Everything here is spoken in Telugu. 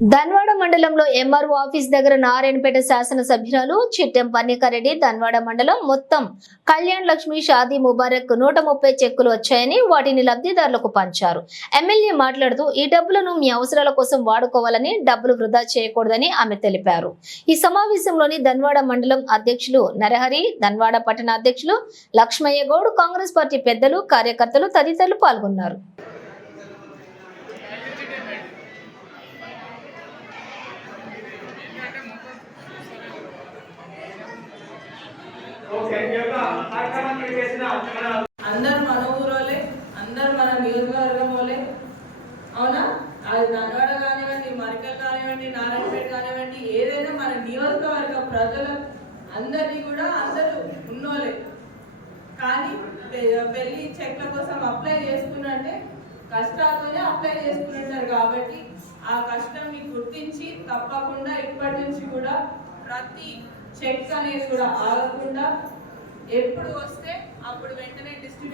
ధన్వాడ మండలంలో ఎంఆర్ఓ ఆఫీస్ దగ్గర నారాయణపేట శాసనసభ్యురాలు చిట్టెం పన్నికారెడ్డి ధన్వాడ మండలం మొత్తం కళ్యాణ్ లక్ష్మి షాదీ ముబారక్ నూట ముప్పై చెక్కులు వచ్చాయని వాటిని లబ్ధిదారులకు పంచారు. ఎమ్మెల్యే మాట్లాడుతూ ఈ డబ్బులను మీ అవసరాల కోసం వాడుకోవాలని డబ్బులు వృధా చేయకూడదని ఆమె తెలిపారు. ఈ సమావేశంలోని ధన్వాడ మండలం అధ్యక్షులు నరహరి ధన్వాడ పట్టణ అధ్యక్షులు లక్ష్మయ్య గౌడ్ కాంగ్రెస్ పార్టీ పెద్దలు కార్యకర్తలు తదితరులు పాల్గొన్నారు. అందరు మన ఊరోలే అందరు మన నియోజకవర్గం వాళ్ళే అవునా? అది దండవాడ కానివ్వండి మరికల్ కానివ్వండి నారాయణపేట కానివ్వండి ఏదైనా మన నియోజకవర్గ ప్రజలు అందరినీ కూడా అందరూ ఉన్నోలే. కానీ పెళ్ళి చెక్ల కోసం అప్లై చేసుకున్నంటే కష్టాలతోనే అప్లై చేసుకుంటారు కాబట్టి ఆ కష్టాన్ని గుర్తించి తప్పకుండా ఇప్పటి నుంచి కూడా ప్రతి చెక్ అనేది కూడా ఆగకుండా ఎప్పుడు వస్తే అప్పుడు వెంటనే డిస్ట్రిబ్యూట్